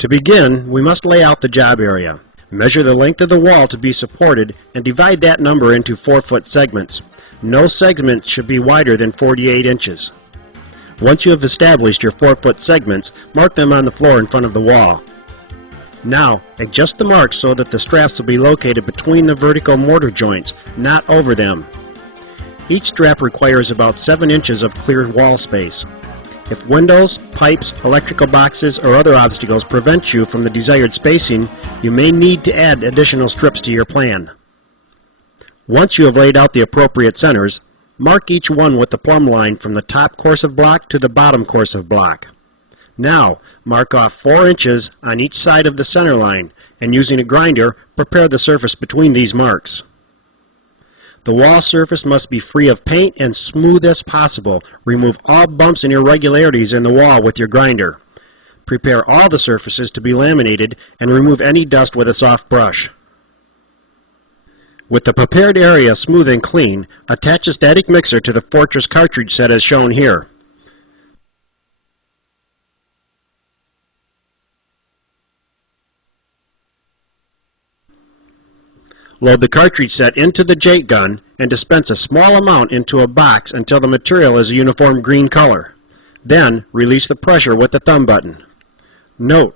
To begin, we must lay out the job area. Measure the length of the wall to be supported and divide that number into 4-foot segments. No segment should be wider than 48 inches. Once you have established your 4-foot segments, mark them on the floor in front of the wall. Now, adjust the marks so that the straps will be located between the vertical mortar joints, not over them. Each strap requires about 7 inches of clear wall space. If windows, pipes, electrical boxes, or other obstacles prevent you from the desired spacing, you may need to add additional strips to your plan. Once you have laid out the appropriate centers, mark each one with the plumb line from the top course of block to the bottom course of block. Now, mark off 4 inches on each side of the center line, and using a grinder, prepare the surface between these marks. The wall surface must be free of paint and smooth as possible. Remove all bumps and irregularities in the wall with your grinder. Prepare all the surfaces to be laminated and remove any dust with a soft brush. With the prepared area smooth and clean, attach a static mixer to the Fortress cartridge set as shown here. Load the cartridge set into the J gun and dispense a small amount into a box until the material is a uniform green color. Then, release the pressure with the thumb button. Note,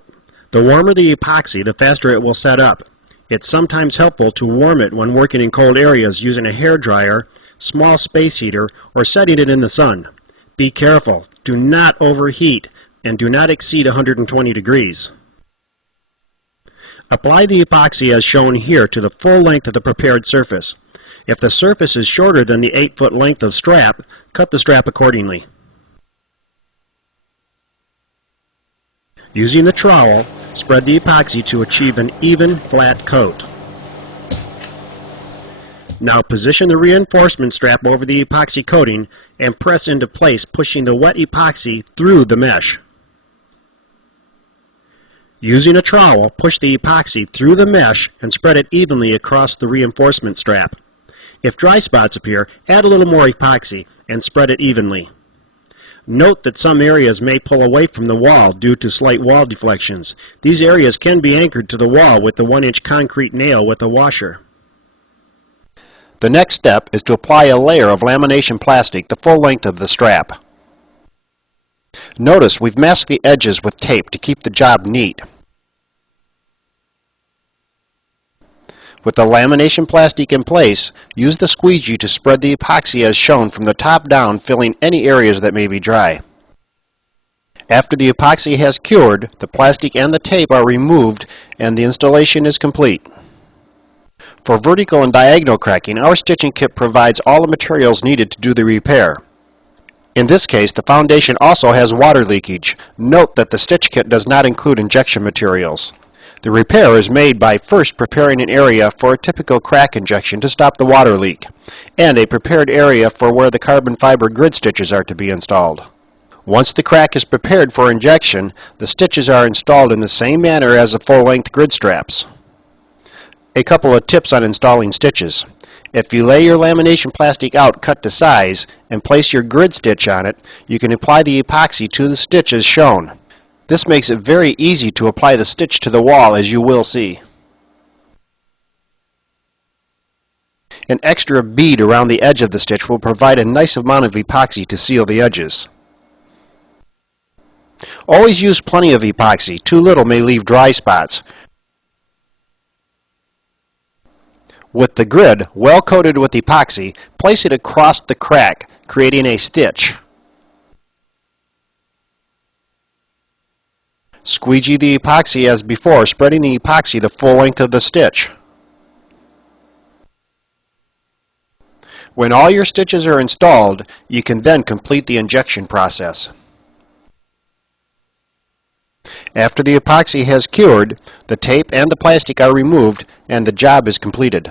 the warmer the epoxy, the faster it will set up. It's sometimes helpful to warm it when working in cold areas using a hair dryer, small space heater, or setting it in the sun. Be careful, do not overheat, and do not exceed 120 degrees. Apply the epoxy as shown here to the full length of the prepared surface. If the surface is shorter than the 8-foot length of strap, cut the strap accordingly. Using the trowel, spread the epoxy to achieve an even, flat coat. Now position the reinforcement strap over the epoxy coating and press into place, pushing the wet epoxy through the mesh. Using a trowel, push the epoxy through the mesh and spread it evenly across the reinforcement strap. If dry spots appear, add a little more epoxy and spread it evenly. Note that some areas may pull away from the wall due to slight wall deflections. These areas can be anchored to the wall with the 1-inch concrete nail with a washer. The next step is to apply a layer of lamination plastic the full length of the strap. Notice we've masked the edges with tape to keep the job neat. With the lamination plastic in place, use the squeegee to spread the epoxy as shown from the top down, filling any areas that may be dry. After the epoxy has cured, the plastic and the tape are removed and the installation is complete. For vertical and diagonal cracking, our stitching kit provides all the materials needed to do the repair. In this case, the foundation also has water leakage. Note that the stitch kit does not include injection materials. The repair is made by first preparing an area for a typical crack injection to stop the water leak, and a prepared area for where the carbon fiber grid stitches are to be installed. Once the crack is prepared for injection, the stitches are installed in the same manner as the full-length grid straps. A couple of tips on installing stitches. If you lay your lamination plastic out cut to size and place your grid stitch on it, you can apply the epoxy to the stitch as shown. This makes it very easy to apply the stitch to the wall, as you will see. An extra bead around the edge of the stitch will provide a nice amount of epoxy to seal the edges. Always use plenty of epoxy. Too little may leave dry spots. With the grid well coated with epoxy, place it across the crack, creating a stitch. Squeegee the epoxy as before, spreading the epoxy the full length of the stitch. When all your stitches are installed, you can then complete the injection process. After the epoxy has cured, the tape and the plastic are removed and the job is completed.